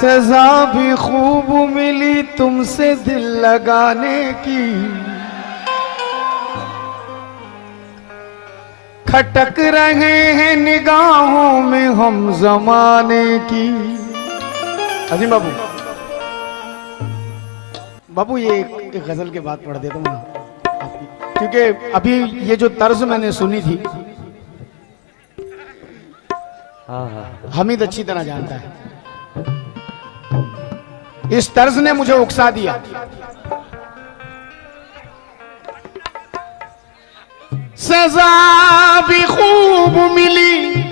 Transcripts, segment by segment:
सजा भी खूब मिली तुमसे दिल लगाने की, खटक रहे हैं निगाहों में हम जमाने की। अजीम बाबू, बाबू ये एक गजल के बाद पढ़ देता हूँ ना, क्योंकि अभी ये जो तर्ज मैंने सुनी थी हमीद अच्छी तरह जानता है, इस तर्ज ने मुझे उकसा दिया। सजा भी खूब मिली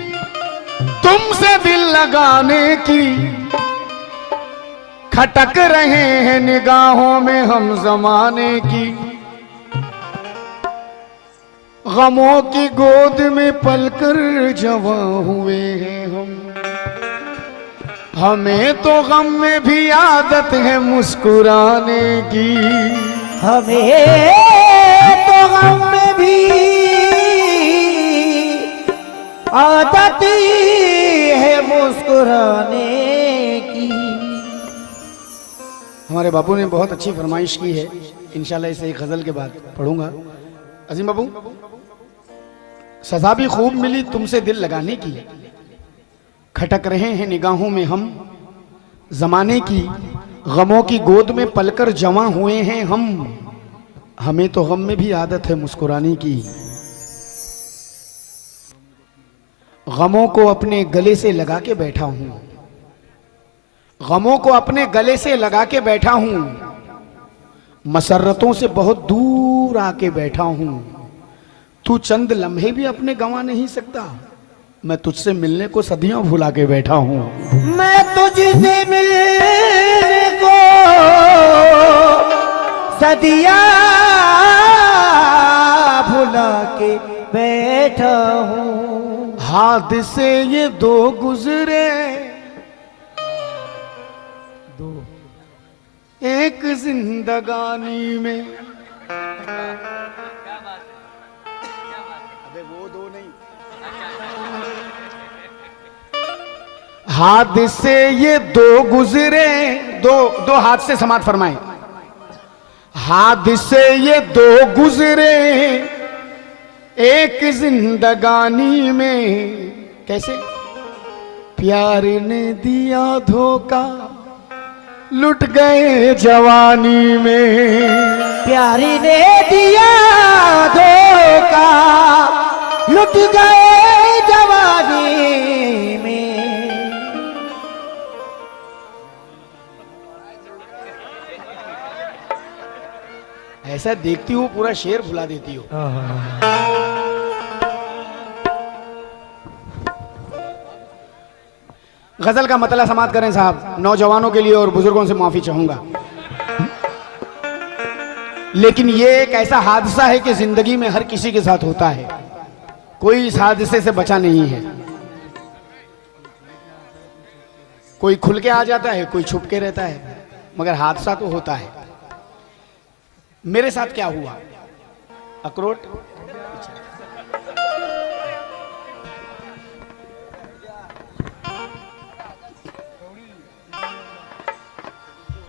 तुमसे दिल लगाने की, खटक रहे हैं निगाहों में हम जमाने की। गमों की गोद में पलकर जवां हुए हैं हम, हमें तो गम में भी आदत है मुस्कुराने की। हमें तो गम में भी आदत है मुस्कुराने की। हमारे बापू ने बहुत अच्छी फरमाइश की है, इंशाल्लाह इसे एक गजल के बाद पढ़ूंगा। अजीम बाबू, सजा भी खूब मिली तुमसे दिल लगाने की, खटक रहे हैं निगाहों में हम जमाने की। गमों की गोद में पलकर जवां हुए हैं हम, हमें तो गम में भी आदत है मुस्कुराने की। गमों को अपने गले से लगा के बैठा हूं, गमों को अपने गले से लगा के बैठा हूं, मसरतों से बहुत दूर आके बैठा हूं। तू चंद लम्हे भी अपने गंवा नहीं सकता, मैं तुझसे मिलने को सदियों भुला के बैठा हूं। मैं तुझसे मिलने को सदियां भुला के बैठा हूं। हादसे ये दो गुजरे, दो एक जिंदगानी में। अबे वो दो नहीं, हादसे ये दो गुजरे, दो हाथ से समाप्त फरमाए। हादसे ये दो गुजरे एक जिंदगानी में। कैसे? प्यार ने दिया धोखा लुट गए जवानी में। प्यार ने दिया धोखा लुट गए जवानी में। ऐसा देखती हूँ पूरा शेर भुला देती हो। गजल का मतलब समाप्त करें साहब। नौजवानों के लिए और बुजुर्गों से माफी चाहूंगा, लेकिन ये एक ऐसा हादसा है कि जिंदगी में हर किसी के साथ होता है, कोई इस हादसे से बचा नहीं है। कोई खुल के आ जाता है, कोई छुप के रहता है, मगर हादसा तो होता है। मेरे साथ क्या हुआ? अखरोट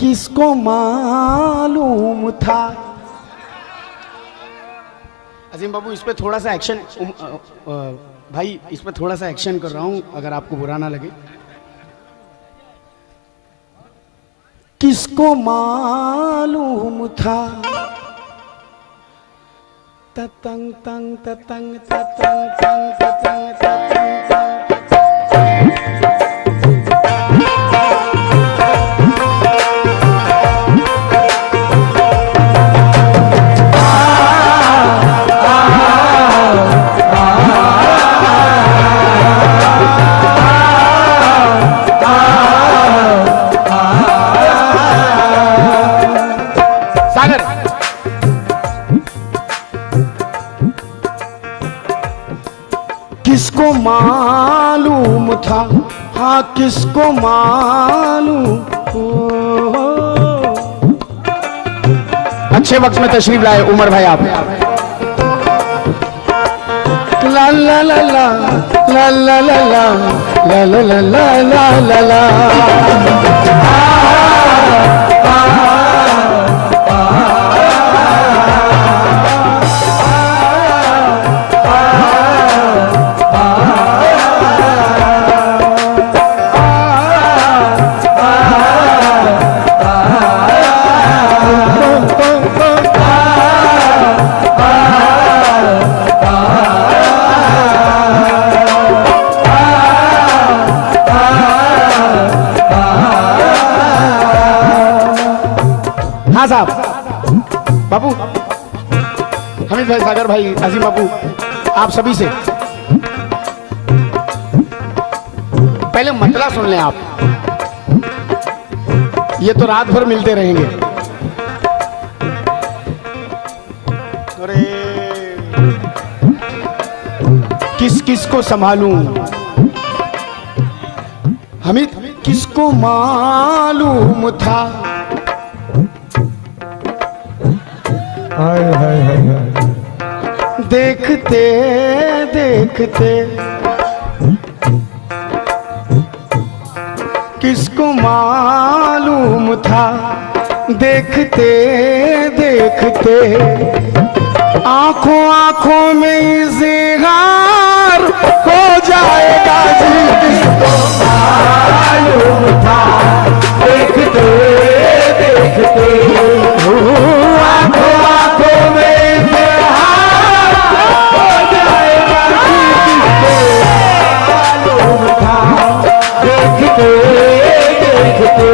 किसको मालूम था। अजीम बाबू, इस पे थोड़ा सा एक्शन, भाई इस पे थोड़ा सा एक्शन कर रहा हूं, अगर आपको बुरा ना लगे। किसको मालूम था ततंग तंग ततंग ततंग तंग ततंग ततंग तंग। किसको मालूम था, हाँ किसको मालूम। अच्छे वक्त में तशरीफ लाए उमर भाई आप। ला ला ला ला ला ला ला ला ला ला ला ला ला। हाँ साहब, बाबू, हमीद भाई, सागर भाई, अजीम बाबू, आप सभी से पहले मतला सुन लें आप। ये तो रात भर मिलते रहेंगे। अरे किस किस को संभालूं, हमीद किसको मालूम था। हाय हाय हाय हाय। देखते देखते किसको मालूम था, देखते देखते आंखों आंखों में इज़हार हो जाएगा जी। किसको मालूम था, देखते देखते आंखों आंखों में इज़हार हो जाएगा जी। किसको मालूम था, देखते देखते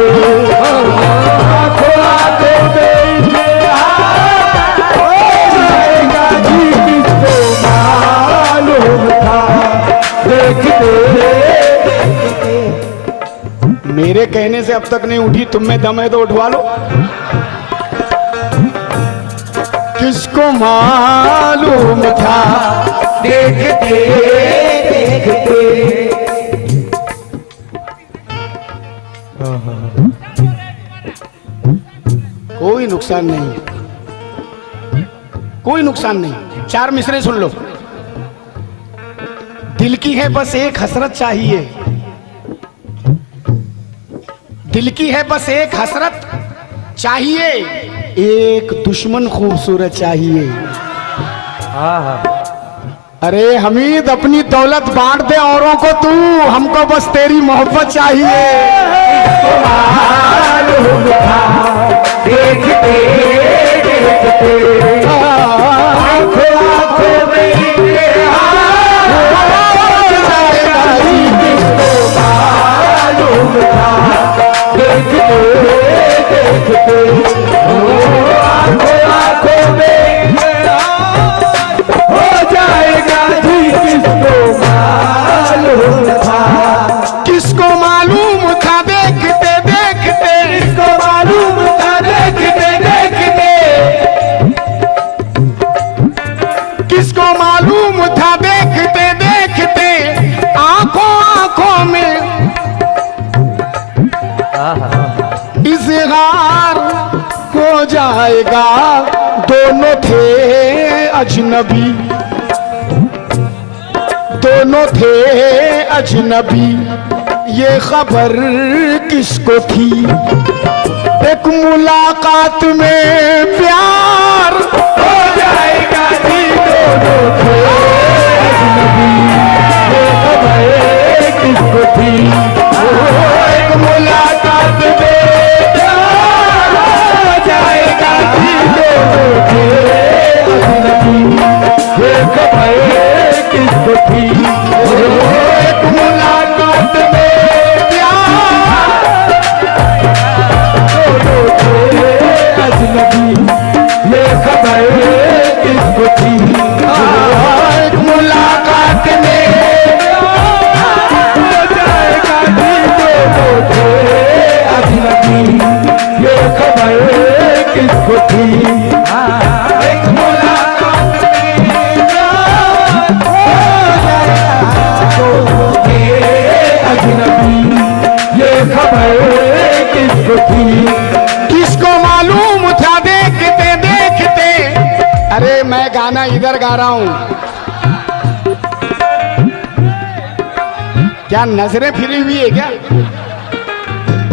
आंखों आंखों में इज़हार हो जाएगा जी। किसको मालूम था, देखते देखते। मेरे कहने से अब तक नहीं उठी, तुम में दम है तो उठवा लो। किसको मालूम था, देखते देखते। कोई नुकसान नहीं, कोई नुकसान नहीं। चार मिसरे सुन लो। दिल की है बस एक हसरत चाहिए, दिल की है बस एक हसरत चाहिए, एक दुश्मन खूबसूरत चाहिए। अरे हमीद, अपनी दौलत बांट दे औरों को तू, हमको बस तेरी मोहब्बत चाहिए। मालूम था, देखते देखते आंखों आंखों में इज़हार हो जाएगा जी। किसको मालूम था, देखते देखते आंखों आंखों में इज़हार हो जाएगा जी। किसको मालूम था, किसको मालूम था, देखते देखते। किसको मालूम था, देखते देखते। किसको मालूम था, देखते देखते आंखों आंखों में इज़हार हो जाएगा। दोनों थे अजनबी, दोनों थे अजनबी, ये खबर किसको थी। एक मुलाकात में प्यार हो जाएगा जी। दोनों थे अजनबी, ये खबर किसको थी। एक मुलाकात में प्यार हो जाएगा जी। दोनों थे अजनबी, ये खबर किसको थी। एक मुलाकात में प्यार, दोनों थे अजनबी, ये खबर किसको थी। एक मुलाकात में प्यार हो जाएगा जी। दोनों थे अजनबी, ये खबर किसको थी। एक मुलाकात में प्यार हो जाएगा। दोनों थे अजनबी, ये खबर किसको थी। किसको मालूम था, देखते देखते। अरे मैं गाना इधर गा रहा हूं, क्या नजरें फिरी हुई है क्या?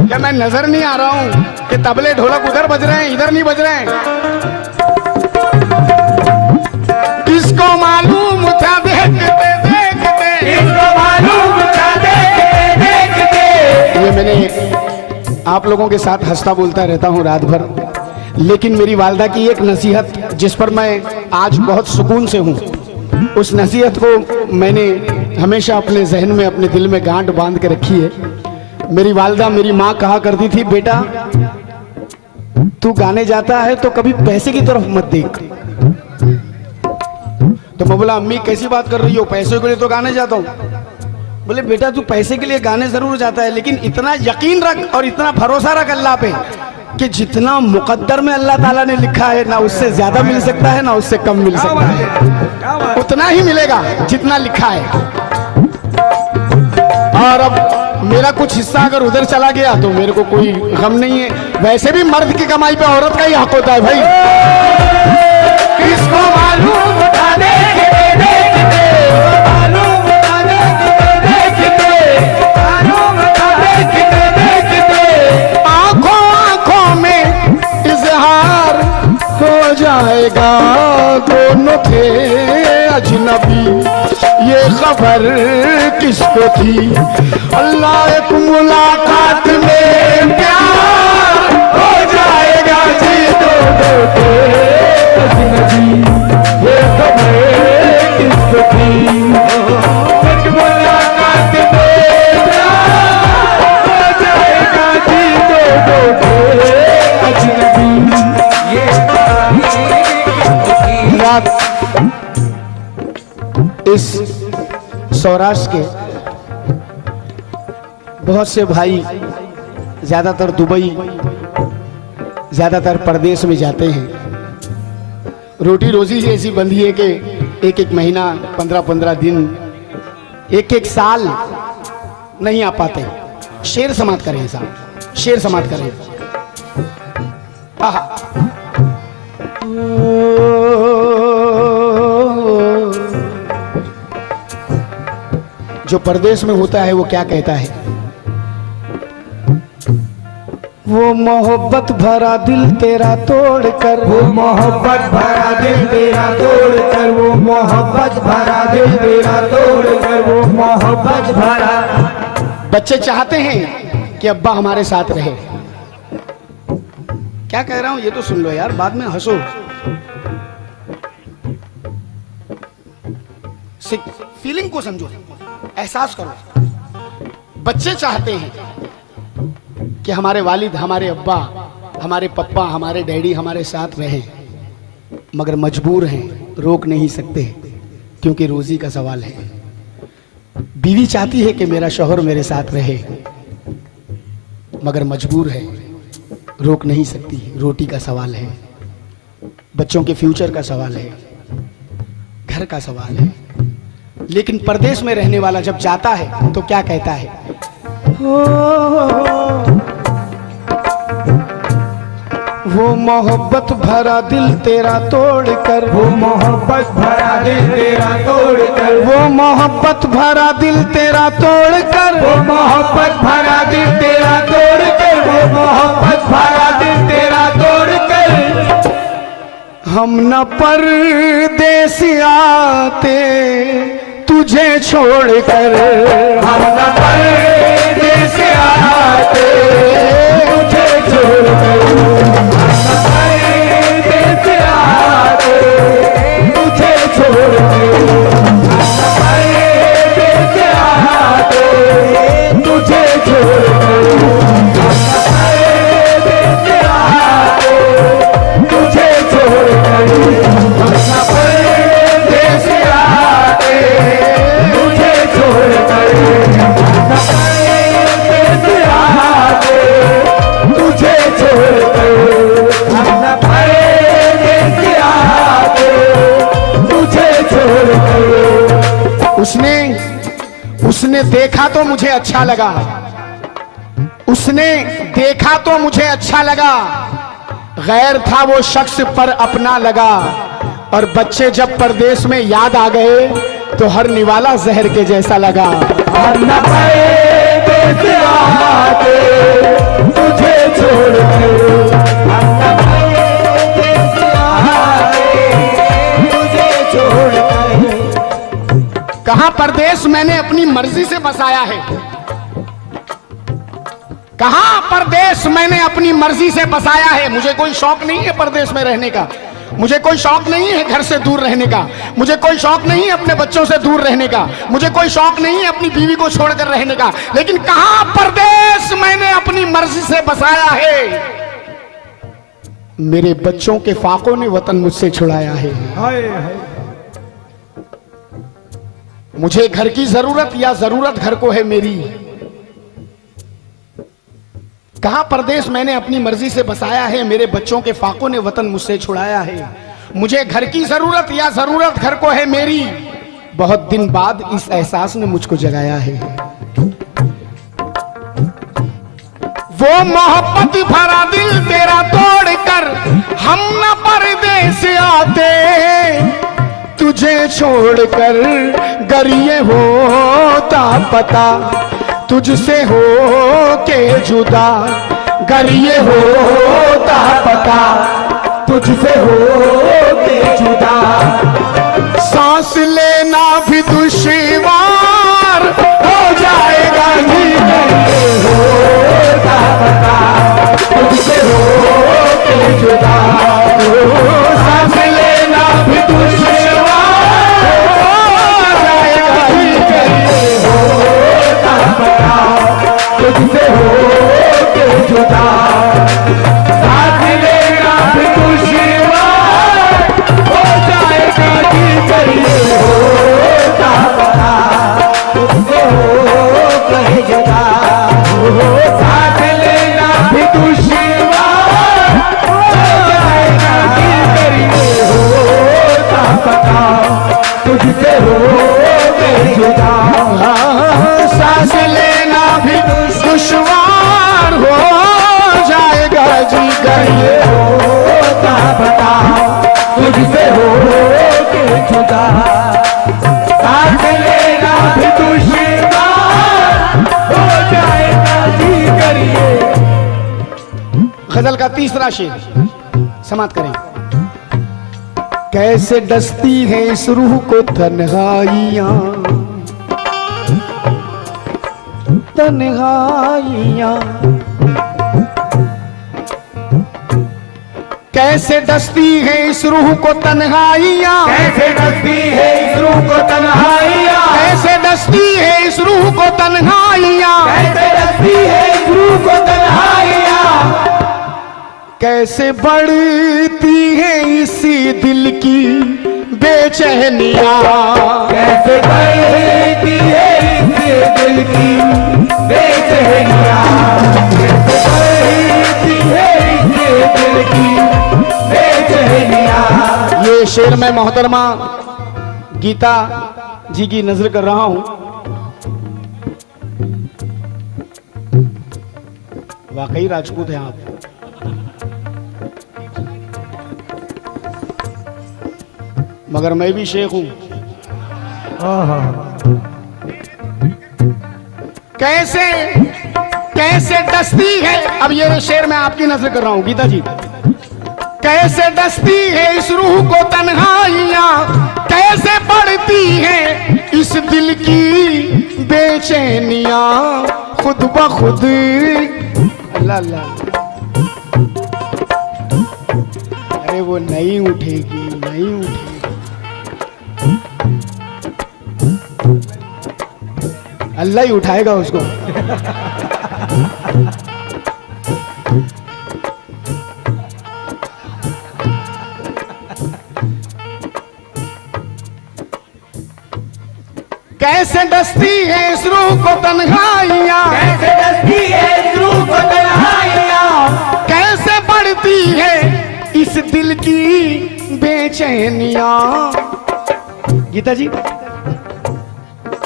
क्या मैं नजर नहीं आ रहा हूं कि तबले ढोलक उधर बज रहे हैं, इधर नहीं बज रहे हैं? किसको मालूम था देखते देखते, किसको मालूम था देखते देखते। ये मैंने आप लोगों के साथ हंसता बोलता रहता हूं रात भर, लेकिन मेरी वालदा की एक नसीहत जिस पर मैं आज बहुत सुकून से हूं, उस नसीहत को मैंने हमेशा अपने जहन में, अपने दिल में गांठ बांध के रखी है। मेरी वालदा, मेरी माँ कहा करती थी, बेटा तू गाने जाता है तो कभी पैसे की तरफ मत देख। तो मैं बोला, अम्मी कैसी बात कर रही हो, पैसे के लिए तो गाने जाता हूं। बोले, बेटा तू पैसे के लिए गाने जरूर जाता है, लेकिन इतना यकीन रख और इतना भरोसा रख अल्लाह पे कि जितना मुकद्दर में अल्लाह ताला ने लिखा है, ना उससे ज्यादा मिल सकता है, ना उससे कम मिल सकता है। उतना ही मिलेगा जितना लिखा है। और अब मेरा कुछ हिस्सा अगर उधर चला गया तो मेरे को कोई गम नहीं है। वैसे भी मर्द की कमाई पे औरत का ही हक होता है भाई। किसको मालूम था देखते देखते, मालूम था देखते देखते, मालूम था देखते देखते। आंखों आंखों में इजहार हो जाएगा, दोनों थे अजनबी, ये खबर किसको थी? अल्लाह एक मुलाकात में प्यार हो जाएगा जी, दोनों थे अजनबी, ये खबर किसको थी? एक मुलाकात में प्यार हो जाएगा जी, दोनों थे अजनबी, ये रात इस सौराष्ट्र के बहुत से भाई ज्यादातर दुबई, ज्यादातर परदेश में जाते हैं। रोटी रोजी ही ऐसी बंधी है कि एक एक महीना, 15-15 दिन, एक एक साल नहीं आ पाते। शेर समात करें साहब, शेर समात करें। आहा। जो परदेश में होता है वो क्या कहता है? वो मोहब्बत भरा दिल तेरा तोड़ कर, वो मोहब्बत भरा दिल तेरा तोड़ कर, वो मोहब्बत भरा दिल तेरा तोड़ कर, वो मोहब्बत भरा। बच्चे चाहते हैं कि अब्बा हमारे साथ रहे। क्या कह रहा हूं ये तो सुन लो यार, बाद में हंसो। फीलिंग को समझो, एहसास करो। बच्चे चाहते हैं कि हमारे वालिद, हमारे अब्बा, हमारे पप्पा, हमारे डैडी हमारे साथ रहें, मगर मजबूर हैं, रोक नहीं सकते क्योंकि रोजी का सवाल है। बीवी चाहती है कि मेरा शौहर मेरे साथ रहे, मगर मजबूर है, रोक नहीं सकती, रोटी का सवाल है, बच्चों के फ्यूचर का सवाल है, घर का सवाल है। लेकिन परदेश में रहने वाला जब जाता है तो क्या कहता है? वो मोहब्बत भरा दिल तेरा तोड़ कर, वो मोहब्बत भरा दिल तेरा तोड़ कर, वो मोहब्बत भरा दिल तेरा तोड़ कर, वो मोहब्बत भरा दिल तेरा तोड़ कर, वो मोहब्बत भरा दिल तेरा तोड़ कर। हम न परदेस आते तुझे छोड़कर, हम न परदेस आते तुझे छोड़कर, हम न परदेस आते तुझे छोड़कर, हम न परदेस आते तुझे छोड़कर, हम न परदेस आते तुझे छोड़कर, हम न परदेस आते तुझे छोड़कर, हम न परदेस आते तुझे छोड़कर, हम न परदेस आते तुझे छोड़कर। उसने देखा तो मुझे अच्छा लगा, उसने देखा तो मुझे अच्छा लगा, गैर था वो शख्स पर अपना लगा। और बच्चे जब परदेश में याद आ गए तो हर निवाला जहर के जैसा लगा। हम न परदेस आते तुझे छोड़कर, हम न परदेस आते तुझे छोड़कर। कहां परदेश मैंने अपनी मर्जी से बसाया है, कहां परदेश मैंने अपनी मर्जी से बसाया है। मुझे कोई शौक नहीं है परदेश में रहने का, मुझे कोई शौक नहीं है घर से दूर रहने का, मुझे कोई शौक नहीं है अपने बच्चों से दूर रहने का, मुझे कोई शौक नहीं है अपनी बीवी को छोड़कर रहने का। लेकिन कहां परदेश मैंने अपनी मर्जी से बसाया है। मेरे बच्चों के फाकों ने वतन मुझसे छुड़ाया है। हाय हाय। मुझे घर की जरूरत या जरूरत घर को है मेरी। कहां परदेश मैंने अपनी मर्जी से बसाया है, मेरे बच्चों के फाकों ने वतन मुझसे छुड़ाया है। मुझे घर की जरूरत या जरूरत घर को है मेरी। बहुत दिन बाद इस एहसास ने मुझको जगाया है। वो मोहब्बत भरा दिल तेरा तोड़कर हम न परदेस आते, तुझे छोड़कर गर ये होता पता तुझसे हो के जुदा, गर ये होता पता तुझसे हो के जुदा। सांस लेना भी दुश्वार हो जाएगा जी, होता पता तुझसे हो के जुदा। सांस लेना भी दुश्वार हो जाएगा जी, होता पता तुझसे हो के जुदा। साथ लेना भी दुश्वार हो जाएगा जी करिए, होता पता तुझसे हो के जुदा। साथ लेना भी दुश्वार हो जाएगा जी करिए, होता पता तुझसे हो के जुदा। सांस लेना भी दुश्वार हो जाएगा जी, करिए होता पता तुझसे हो के जुदा। साथ लेना भी दुश्वार हो जाएगा जी करिए। गजल का तीसरा शेर समाप्त करें। कैसे डसती है इस रूह को तन्हाइयां, तन्हाइयां, कैसे डसती है इस रूह को तन्हाइयां, कैसे डसती है इस रूह को तन्हाइयां, कैसे डसती है इस रूह को तन्हाइयां, कैसे डसती है इस रूह को तन्हाइयां। कैसे बढ़ती है इसी दिल की बेचैनियां, कैसे बढ़ती है इस दिल की बेचैनियां। कैसे बढ़ती है इस दिल की बेचैनियां। ये शेर मैं मोहतरमा गीता जी की नजर कर रहा हूं। वाकई राजपूत हैं आप। मगर मैं भी शेख हूं। कैसे कैसे डसती है, अब ये शेर मैं आपकी नजर कर रहा हूं गीता जी। कैसे डसती है इस रूह को तन्हाइयां, कैसे बढ़ती है इस दिल की बेचैनियां। खुद ब खुद अल्लाह अल्लाह, अरे वो नहीं उठेगी, नहीं उठेगी। अल्लाह ही उठाएगा उसको। कैसे डसती है इस रूह को तन्हाइयां, कैसे डसती है इस रूह को तन्हाइयां। कैसे बढ़ती है इस दिल की बेचैनियां। गीता जी,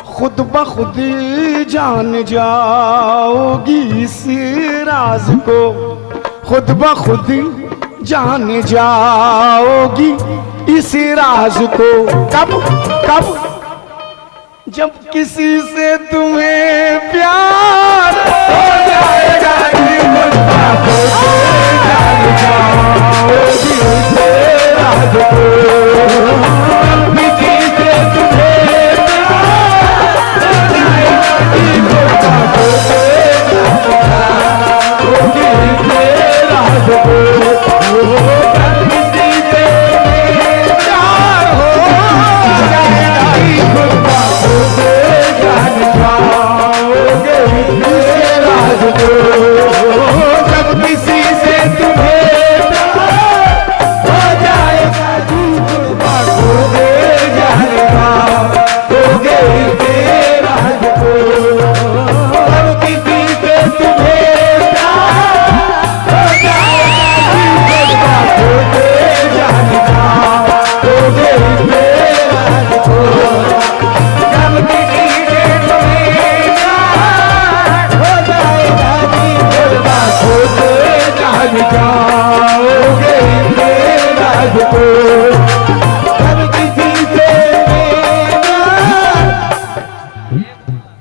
खुद ब खुद जान जाओगी इस राज को, खुद ब खुद जान जाओगी इस राज को। कब कब जब किसी से तुम्हें प्यार हो जाएगा जी मुझका जान जाओगी उसे राज को। किसी से तुम्हें प्यार हो जाएगा जी मुझका जाओगी उसे राज को।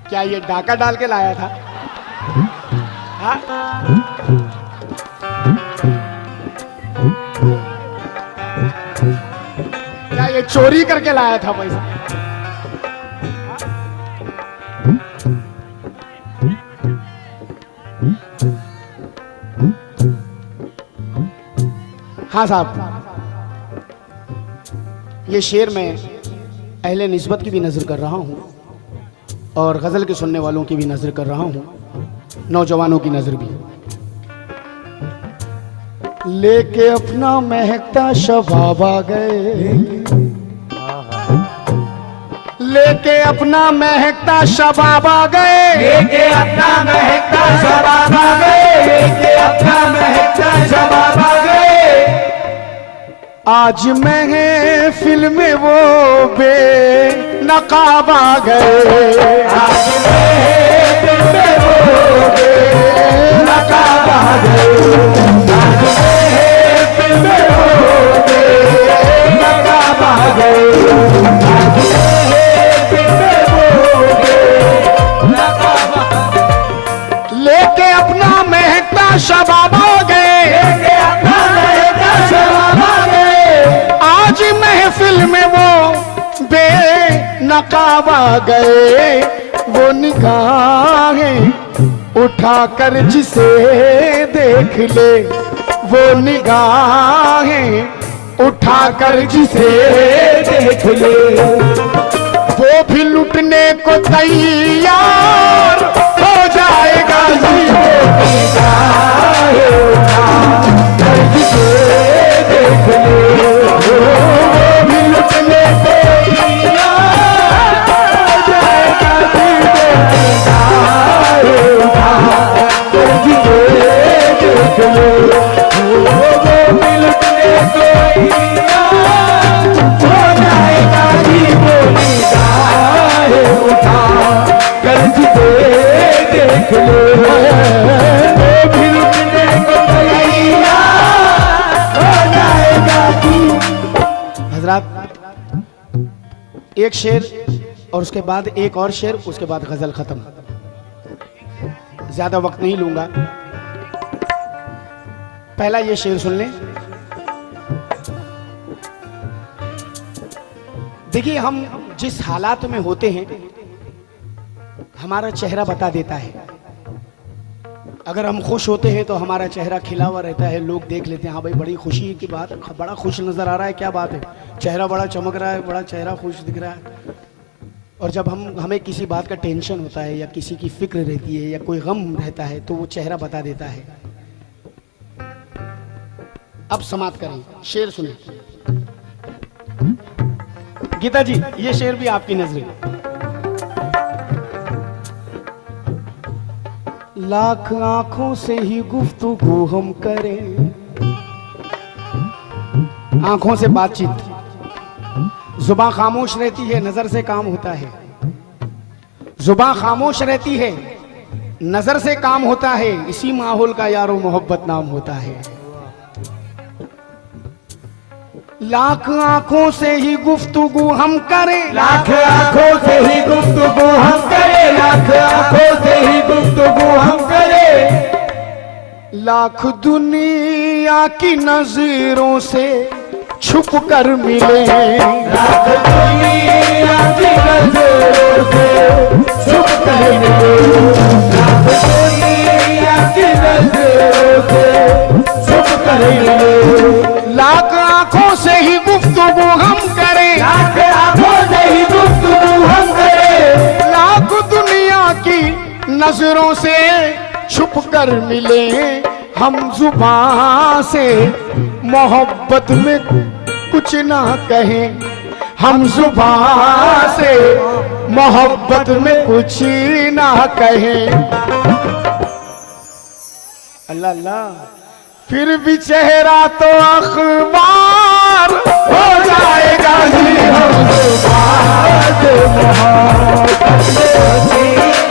क्या ये डाका डाल के लाया था? हाँ? क्या ये चोरी करके लाया था पैसा? हाँ साहब, ये शेर मैं अहले निस्बत की भी नजर कर रहा हूँ और गजल के सुनने वालों की भी नजर कर रहा हूँ, नौजवानों की नजर भी। लेके अपना महकता शबाब आ गए, लेके अपना महकता शबाब आ गए, लेके अपना महकता शबाब आ गए, लेके अपना महकता शबाब आ गए। आज महफिल में वो बेनकाब आ गए, आज महफिल में वो बेनकाब आ गए, आज महफिल में वो बेनकाब आ गए, आज महफिल में वो बेनकाब आ गए। लेके अपना महकता शबाब आ गए, लेके अपना महकता शबाब आ गए। आज महफिल में वो बेनकाब आ गए। वो निगाहें उठाकर जिसे देख ले, वो निगाहें उठाकर जिसे देख ले, वो भी लुटने को तैयार हो जाएगा जी। वो निगाहें उठाकर जिसे देख ले, एक शेर और उसके बाद एक और शेर, उसके बाद गजल खत्म। ज्यादा वक्त नहीं लूंगा। पहला ये शेर सुन लें। देखिए, हम जिस हालात में होते हैं हमारा चेहरा बता देता है। अगर हम खुश होते हैं तो हमारा चेहरा खिला हुआ रहता है, लोग देख लेते हैं, हाँ भाई बड़ी खुशी की बात, बड़ा खुश नजर आ रहा है, क्या बात है, चेहरा बड़ा चमक रहा है, बड़ा चेहरा खुश दिख रहा है। और जब हमें किसी बात का टेंशन होता है या किसी की फिक्र रहती है या कोई गम रहता है तो वो चेहरा बता देता है। अब समाप्त करें, शेर सुने। गीता जी, ये शेर भी आपकी नजरें। लाख आंखों से ही गुफ्तगू हम करें, आंखों से बातचीत, जुबान खामोश रहती है, नजर से काम होता है। जुबान खामोश रहती है, नजर से काम होता है। इसी माहौल का यारो मोहब्बत नाम होता है। लाख आंखों से ही गुफ्तगू हम करें, लाख आंखों से ही गुफ्तगू हम करें, लाख आंखों से ही गुफ्तगू हम करें। लाख दुनिया की नजरों से छुप कर मिले, लाख दुनिया की नजरों से छुप कर मिले, लाख दुनिया की नजरों से छुप कर मिले। लाख आंखों से ही गुफ्तगू हम करें, लाख आंखों से ही गुफ्तगू हम करें। लाख दुनिया की नजरों से छुप कर मिले, हम जुबान से मोहब्बत में कुछ ना कहें, हम जुबान से मोहब्बत में कुछ ना कहें। अल्लाह अल्लाह। फिर भी चेहरा तो अखबार हो जाएगा जी, हम जुबान से मोहब्बत में कुछ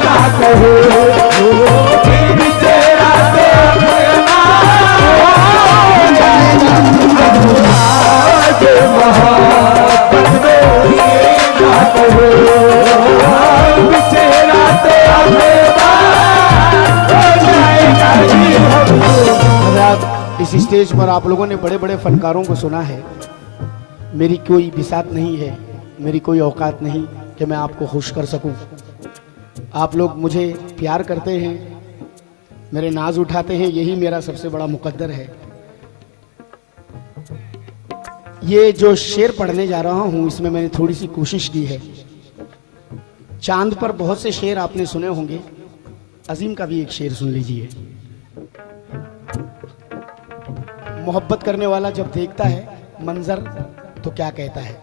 ना कहें। फिर भी चेहरा तो अखबार हो जाएगा, जुबान से मोहब्बत में कुछ ना कहें। फिर भी चेहरा तो अखबार हो जाएगा जी, हम इस स्टेज पर आप लोगों ने बड़े बड़े फनकारों को सुना है। मेरी कोई बिसात नहीं है, मेरी कोई औकात नहीं कि मैं आपको खुश कर सकूं। आप लोग मुझे प्यार करते हैं, मेरे नाज उठाते हैं, यही मेरा सबसे बड़ा मुकद्दर है। ये जो शेर पढ़ने जा रहा हूं इसमें मैंने थोड़ी सी कोशिश की है। चांद पर बहुत से शेर आपने सुने होंगे, अजीम का भी एक शेर सुन लीजिए। मोहब्बत करने वाला जब देखता है मंजर तो क्या कहता है।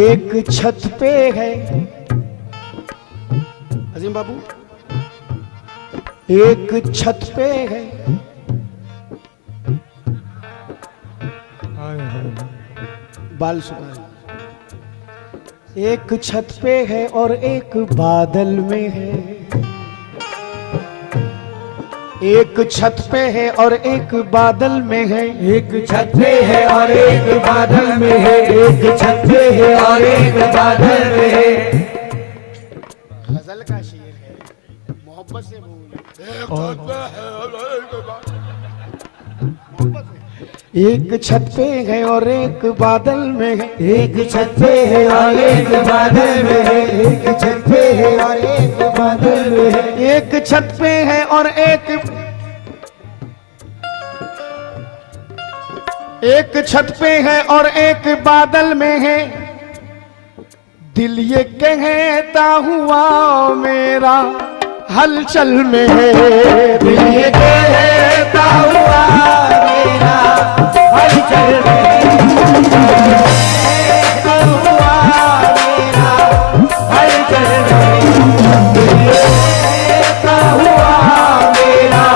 एक छत पे है अजीम बाबू, एक छत पे है बाल सुना, एक छत पे है और एक बादल में है, एक छत पे है और एक बादल में है, एक छत पे है और एक बादल में है, एक छत पे है और एक बादल में है। गजल का शेर है, मोहब्बत से बोल। एक छत पे है और एक बादल में है, एक छत पे है और एक बादल में है, एक छत पे है और एक बादल में है, एक छत पे है और एक छत पे है और एक बादल में है। दिल ये कहता हुआ मेरा हलचल में है, दिल ये कहता हुआ मेरा हलचल में है, हुआ मेरा हलचल में, दिल ये कहता हुआ मेरा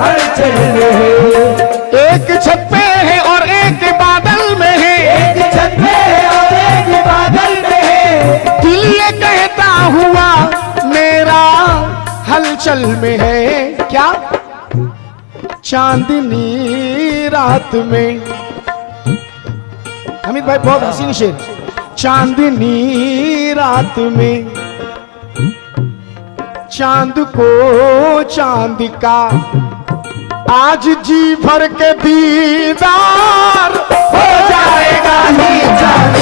हलचल में है। एक छत पे है और एक बादल में है, एक छत पे है और एक बादल में है, दिल ये कहता हुआ मेरा हलचल में है। क्या चांदनी रात में, हमीद भाई बहुत हसीन शेर। चांदनी रात में चांद को चांद का आज जी भर के दीदार हो जाएगा ही, चांद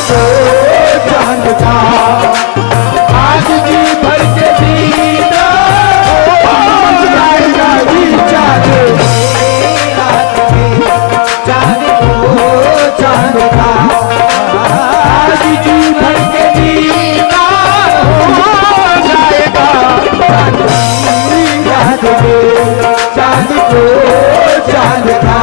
को चांद का आज जी भर के दीदार हो जाएगा ही, चांद चांद को चांद का आज जी भर के दीदार हो जाएगा। चांद को चांद का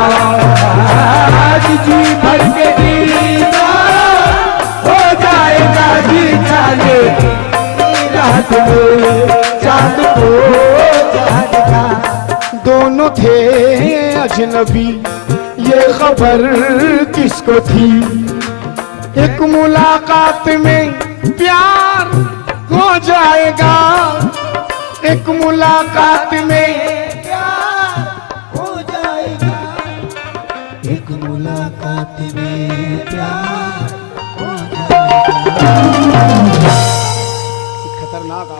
कभी ये खबर किसको थी, एक मुलाकात में प्यार हो जाएगा, एक मुलाकात में प्यार हो जाएगा, एक मुलाकात में प्यार हो जाएगा। खतरनाक